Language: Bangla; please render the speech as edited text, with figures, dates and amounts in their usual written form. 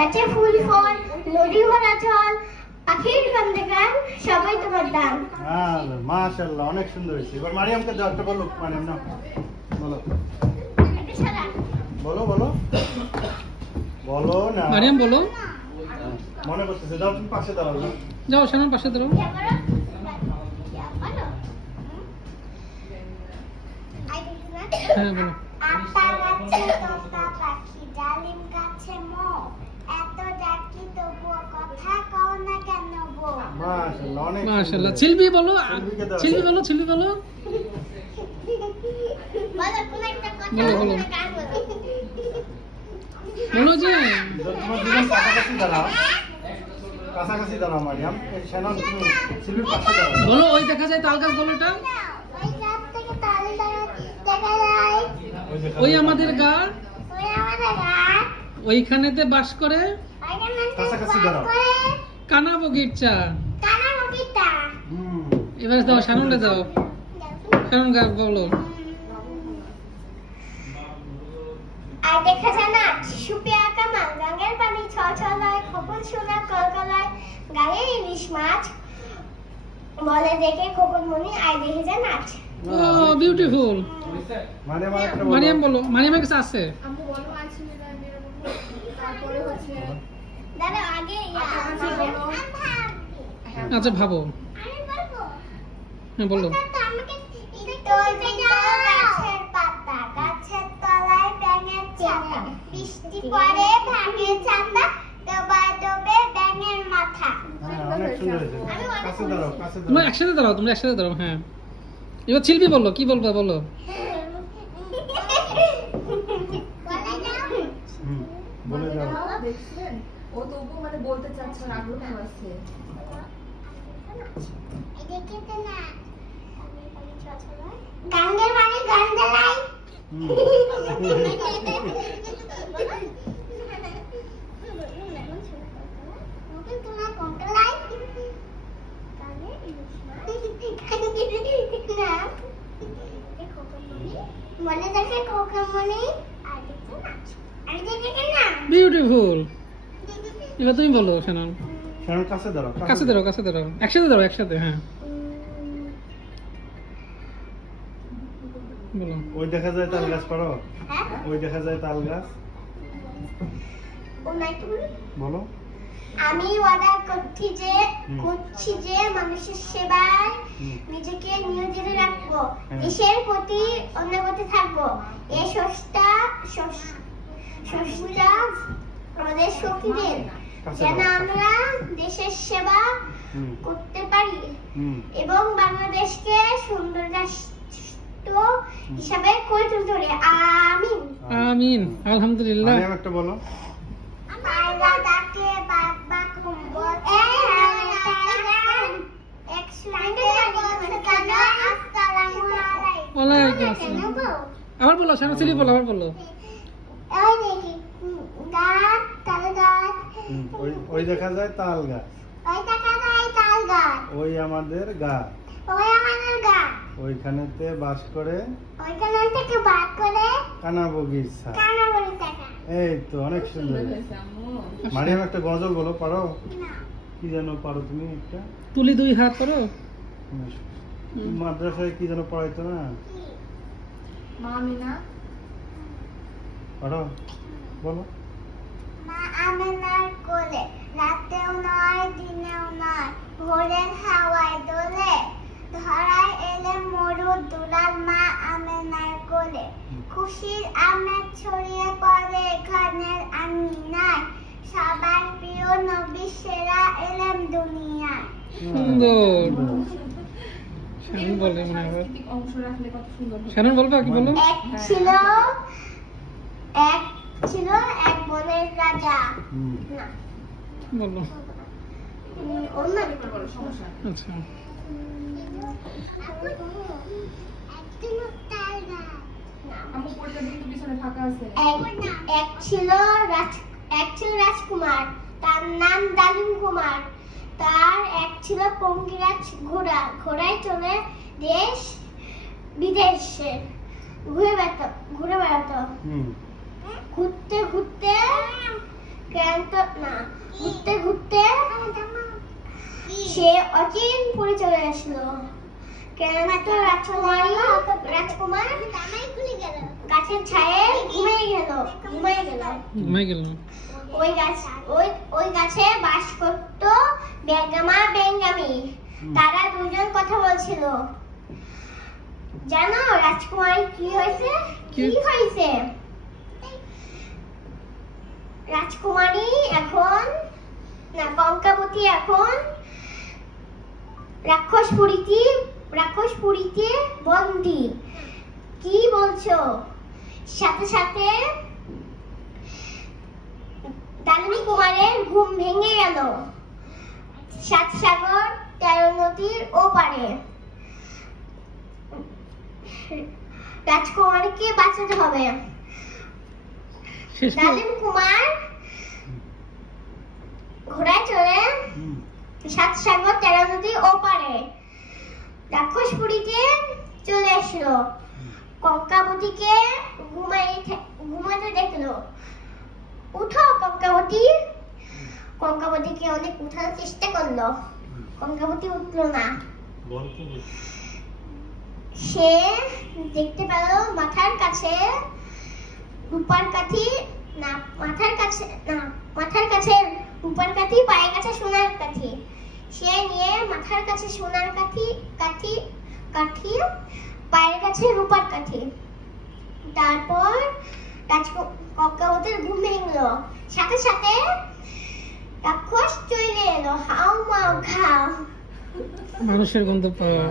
গাছে ফুল ফল, নদী ভরা জল, পাখির গান, সবাই তোমার দান। মাশাআল্লাহ, অনেক সুন্দর হয়েছে। এবার মারিয়ামকে দাও একটা, বলো মারিয়াম, নাও বলো বলো বলো বলো না মারিয়াম বলো। মনে করতেছে, যাও তুমি পাশে দাঁড়াও, যাও শানুর পাশে দাঁড়াও। হ্যাঁ বলো। আতা গাছে তোতা পাখি, ডালিম গাছে মো, এত ডাকি তবুও কথা কও না কেন গো। মাশাআল্লাহ, অনেক মাশাআল্লাহ। ছিলবি বলো, ছিলবি বলো, ছিলবি বলো। বলো কোন একটা কথা, বলো, বলো। গান বলো। বলো যে তোমার দুজন কাছাকাছি দাঁড়াও, কাছাকাছি দাঁড়াও মারিয়াম। এই শানন, তুমি সিলভির পাশে দাঁড়াও। বলো, ওই দেখা যায় তাল গাছ, বলো এটা। ওই গাছ থেকে তাল দেখা যায়, ওই আমাদের গা, ওই আমাদের গাছ, ওইখানেতে বাস করে কাছাকাছি দাঁড়াও। কানা বগিচা। কানা বগিচা। এবার দাও শানুলে দাও, শানুন গা বলো। আর দেখা যায় না সুপিয়া কামাল, রঙের পানি ছলছলায়, খোকন সোনা কলকলায়, গায়ে ইলিশ মাছ, বলে দেখে খোকন মনি আয় দেখে যায় নাচ। ও বিউটিফুল। মারিয়াম বলো, মারিয়ামের কাছে আছে। আম্মু বলো আছে না তারপরে হচ্ছে দাদা আগে আচ্ছা ভাবো। আমি বলবো। হ্যাঁ বলো। আমাকে তোলবে গাছের পাতা, গাছের তলায় ব্যাঙের ছাতা, বৃষ্টি পড়ে ভাঙে ছাতা, ডোবায় ডোবে ব্যাঙের মাথা। অনেক সুন্দর হয়েছে। কাছে দাঁড়াও, কাছে তোমরা দাঁড়াও। একসাথে দাঁড়াও, তোমরা একসাথে দাঁড়াও। হ্যাঁ এবার ছিলবি বলো, কি বলবা বলো। বলে যাও। দেখছেন ও তবু মানে বলতে চাচ্ছে, ওর আগ্রহ আছে। গাঙ্গের পানি গান জ্বালাই। তোমার কঙ্কলাই মনে দেখে খোকামণি আর দেখতে নাচ, আর দেখে না বিউটিফুল। এবার তুমি বলো শানুন। শানুন কাছে দাঁড়াও, কাছে দাঁড়াও, কাছে দাঁড়াও, একসাথে দাঁড়াও, একসাথে। হ্যাঁ বলো। ওই দেখা যায় তাল গাছ, পারো? ওই দেখা যায় তাল গাছ, ও নাই তুমি বলো। আমি ওয়াদা করছি যে মানুষের সেবায় নিজেকে নিয়োজিত রাখবো, দেশের প্রতি অন্যগতি থাকবো, এই স্রষ্টা আমাদের শক্তিদের যেন আমরা দেশের সেবা করতে পারি এবং বাংলাদেশকে সুন্দর রাষ্ট্র হিসাবে করে তুলতে পারি। আমিন। আমিন। আলহামদুলিল্লাহ। মারিয়াম একটা বলো। দাদাকে বাবা কুম্বল ওয়ালাইকুম আসসালাম। আবার বলো শানু, ছিলি বলো, আবার বলো। ওই দেখা যায় তাল গাছ, ওই আমাদের গা, ওইখানেতে বাস করে কানা বগিচা। এই তো অনেক সুন্দর। মারিয়াম একটা গজল বলো, পারো? কি যেন পারো তুমি একটা? তুলি দুই হাত করো। মাদ্রাসায় কি যেন পড়াইতো না? মা আমিনা পারো? বলো। মা আমিনার কোলে, রাতেও নয় দিনেও নয়, ভোরের হাওয়ায় দোলে, ধরায় এলে মরু দুলাল মা আমিনার কোলে, খুশির আমেজ ছড়িয়ে পড়ে ঘরের আঙিনায়, সবার প্রিয় নবী সেরা এলেন দুনিয়ায়। সুন্দর। শানুন বলে মনে হয়। সাংস্কৃতিক অংশ রাখলে কত সুন্দর হবে। শানুন বলবা কি বলো? এক ছিল এক বনের রাজা। না বলো। অন্য বলো, সমস্যা নেই। আচ্ছা আম্মু পড়তে দিন, পিছনে ফাঁকা আছে। এক ছিল রাজকুমার, তার নাম ডালিম কুমার, তার এক ছিল পঙ্গিরাজ ঘোড়া, ঘোড়ায় চলে দেশ বিদেশে ঘুরে বেড়াতো, ঘুরতে ঘুরতে ক্লান্ত না ঘুরতে ঘুরতে সে অচিন পুরে চলে আসলো। ক্লান্ত রাজকুমার গাছের ছায়ে ঘুমিয়ে গেল। ওই গাছে বাস করত বেঙ্গামা বেঙ্গামি। তারা দুজন কথা বলছিল। জানো রাজকুমারী কি হয়েছে? রাজকুমারী এখন না কঙ্কাবতী এখন রাক্ষসপুরীতে বন্দী। কি বলছো? সাথে সাথে দানবী কুমারের ঘুম ভেঙে গেল। 7 সাগর 13 নদীর ওপারে রাজকুমারীকে বাঁচাতে হবে। দানবী কুমার ঘোড়ায় চড়ে 7 সাগর 13 নদীর ওপারে রাক্ষসপুরীতে চলে আসলো। কঙ্কাবতীকে ঘুমাতে দেখলো। উঠো কঙ্কাবতীকে অনেক উঠানোর চেষ্টা করলো। কঙ্কাবতী উঠলো না। সে দেখতে পেল মাথার কাছে রূপার কাঠি, মাথার কাছে রূপার কাঠি, পায়ের কাছে সোনার কাঠি। সে নিয়ে মাথার কাছে সোনার কাঠি, পায়ের কাছে রূপার কাঠি। তারপর কঙ্কাবতীর ঘুম ভেঙলো। সাথে সাথে রাক্ষস চলে এলো। হাউ মাউ ঘাউ। মানুষের গন্ধ পাওয়া।